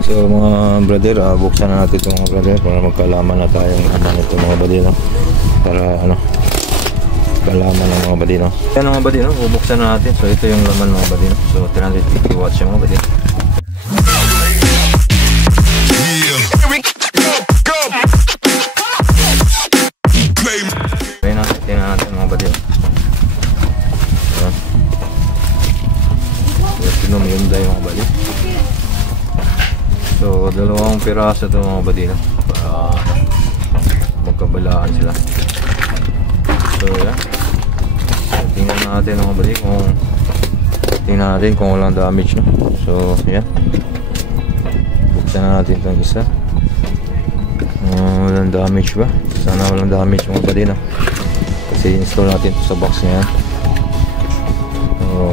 So mga brother, buksan na natin ito mga brother para magkalaman na tayong laman ito mga buddy, no? Para ano, kalaman ng mga buddy, no? Yan mga buddy, no? Bubuksan na natin. So ito yung laman mga buddy, no? So 350 watts yung mga buddy. Tingnan natin mga buddy, no? So sinom yung day mga buddy. So dalawang piraso ito mga buddy, no? Para magkabalaan sila. So yan, so, tingnan natin mga buddy kung walang damage, no? So yan, buksan na natin itong isa. Walang damage ba? Sana walang damage mga buddy, no? Kasi install natin ito sa box niya. So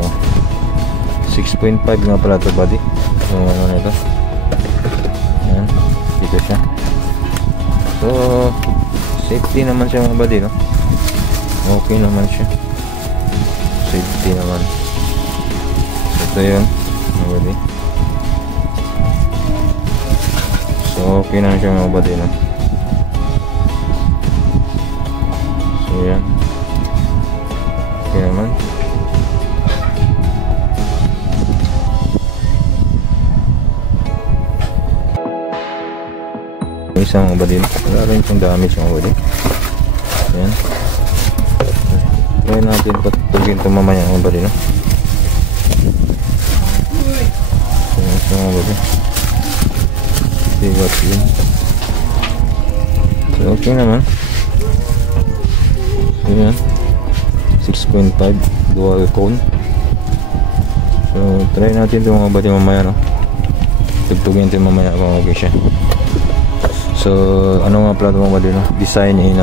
6.5 nga pala ito buddy. So ano na ito, yan, dito siya. So safety naman siya mga buddy, no? Okay naman siya, safety naman. So ito yun mga buddy. So okay naman siya mga buddy, no? So yan, okay naman. Isang mga buddy, wala rin itong damage mga buddy. Ayan, kaya natin patugin ito mamaya mga buddy, no? Ayan ito mga buddy, see what's in. So okay naman. So yan, 6.5 dual cone. So try natin ito mga buddy mamaya, no? Tugtugin ito mamaya kung okay siya. So ano nga pala ito mga buddy, no? Design in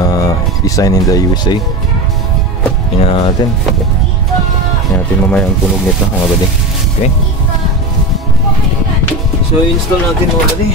the USA. Tingnan natin mamaya ang tunog nito mga buddy. Okay, so install natin mga buddy.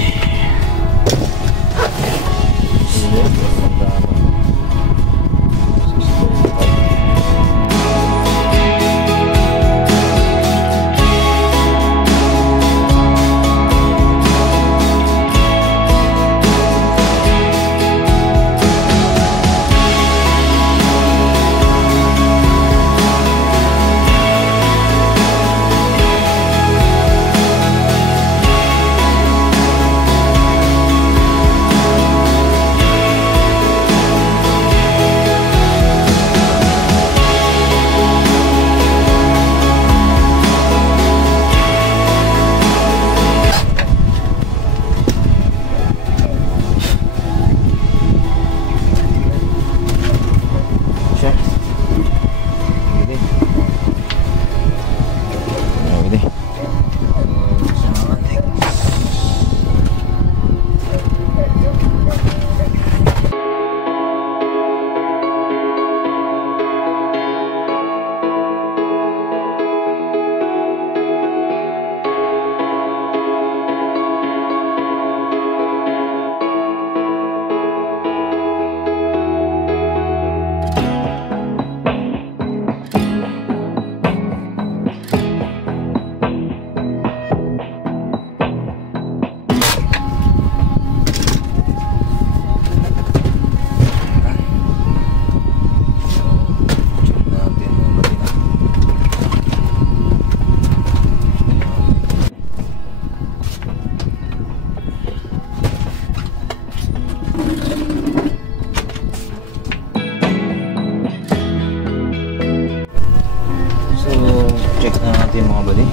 Check na natin mga buddy.